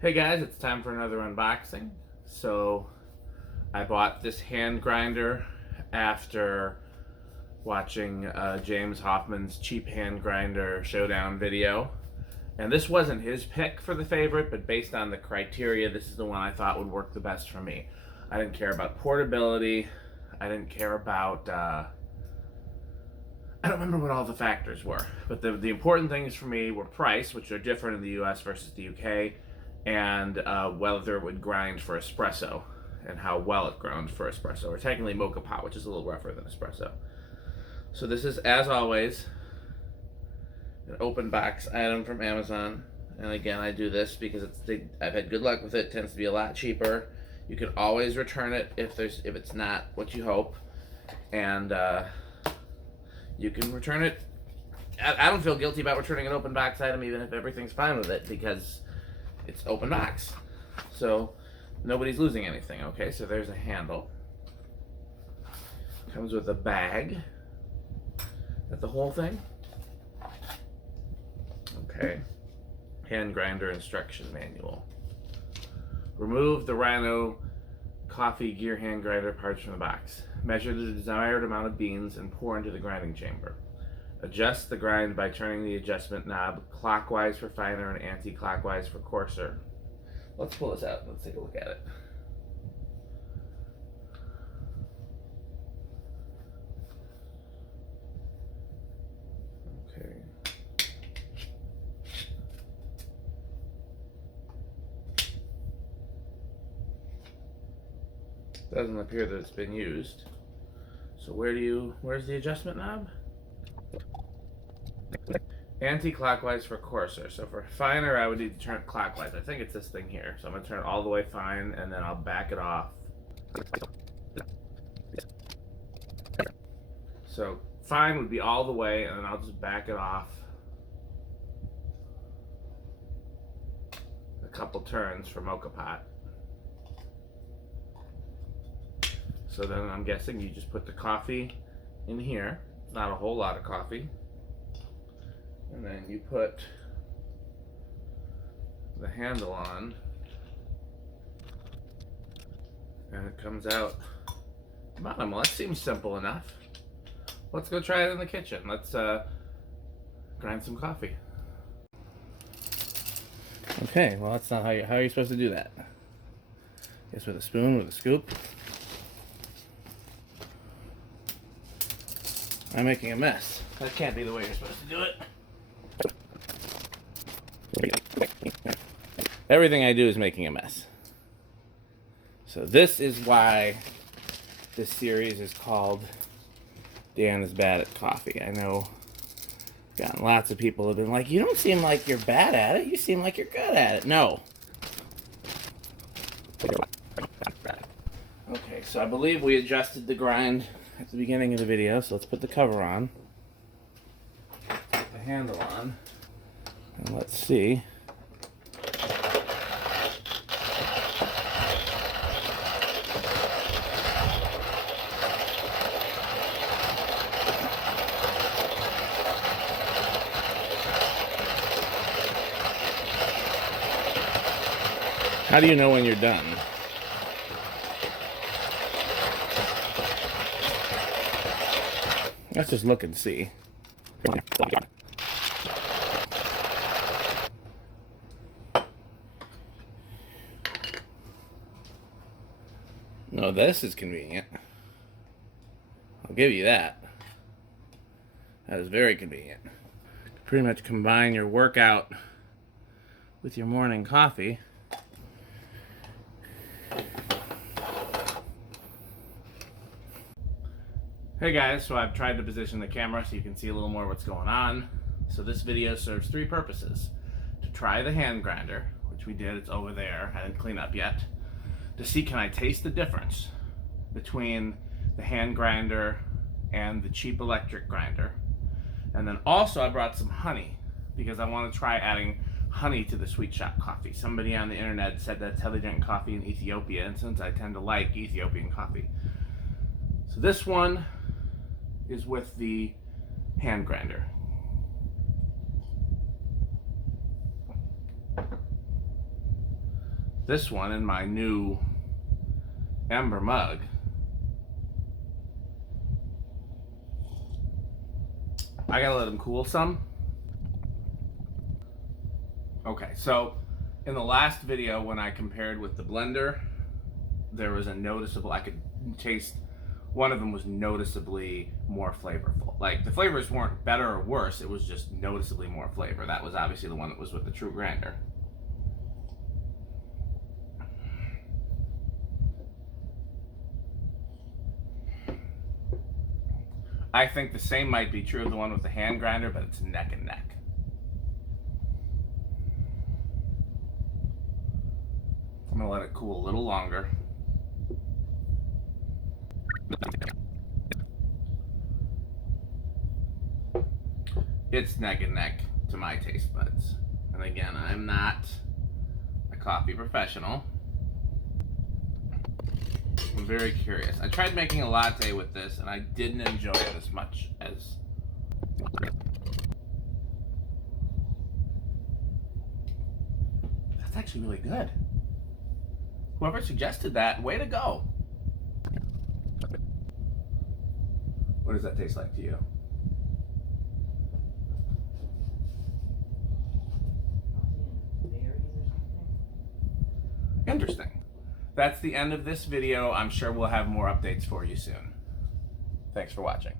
Hey guys, it's time for another unboxing. So I bought this hand grinder after watching James Hoffman's cheap hand grinder showdown video. And this wasn't his pick for the favorite, but based on the criteria, this is the one I thought would work the best for me. I didn't care about portability. I didn't care about, I don't remember what all the factors were, but the important things for me were price, which are different in the US versus the UK, and whether it would grind for espresso and how well it ground for espresso, or technically Moka pot, which is a little rougher than espresso. So this is, as always, an open box item from Amazon. And again, I do this because I've had good luck with it. It tends to be a lot cheaper. You can always return it if it's not what you hope, and you can return it. I don't feel guilty about returning an open box item, even if everything's fine with it, because it's open box. So nobody's losing anything. Okay, so there's a handle. Comes with a bag. That's the whole thing? Okay. Hand grinder instruction manual. Remove the Rhino coffee gear hand grinder parts from the box. Measure the desired amount of beans and pour into the grinding chamber. Adjust the grind by turning the adjustment knob clockwise for finer and anti-clockwise for coarser. Let's pull this out and let's take a look at it. Okay. Doesn't appear that it's been used. So where's the adjustment knob? Anti-clockwise for coarser. So for finer, I would need to turn it clockwise. I think it's this thing here. So I'm going to turn it all the way fine, and then I'll back it off. So fine would be all the way, and then I'll just back it off a couple turns for Moka pot. So then I'm guessing you just put the coffee in here. Not a whole lot of coffee. And then you put the handle on, and it comes out bottom. Well, that seems simple enough. Let's go try it in the kitchen. Let's grind some coffee. Okay, well that's not how are you supposed to do that? I guess with a spoon, with a scoop. I'm making a mess. That can't be the way you're supposed to do it. Everything I do is making a mess. So this is why this series is called Dan is Bad at Coffee. I know I've gotten lots of people have been like, you don't seem like you're bad at it, you seem like you're good at it. No. Okay, so I believe we adjusted the grind at the beginning of the video, so let's put the cover on. Put the handle on. And let's see. How do you know when you're done? Let's just look and see. No, this is convenient. I'll give you that. That is very convenient. Pretty much combine your workout with your morning coffee. Hey guys, so I've tried to position the camera so you can see a little more what's going on. So this video serves three purposes. To try the hand grinder, which we did, it's over there, I didn't clean up yet. To see, can I taste the difference between the hand grinder and the cheap electric grinder. And then also I brought some honey because I want to try adding honey to the sweet shop coffee. Somebody on the internet said that's how they drink coffee in Ethiopia, and since I tend to like Ethiopian coffee. So this one is with the hand grinder. this one in my new Ember mug. I gotta let them cool some. Okay, so in the last video when I compared with the blender, there was a noticeable, I could taste, one of them was noticeably more flavorful. Like, the flavors weren't better or worse, it was just noticeably more flavor. That was obviously the one that was with the true grinder. I think the same might be true of the one with the hand grinder, but it's neck and neck. I'm gonna let it cool a little longer. It's neck and neck to my taste buds. And again, I'm not a coffee professional. I'm very curious. I tried making a latte with this and I didn't enjoy it as much as... That's actually really good. Whoever suggested that, way to go. What does that taste like to you? Interesting. That's the end of this video. I'm sure we'll have more updates for you soon. Thanks for watching.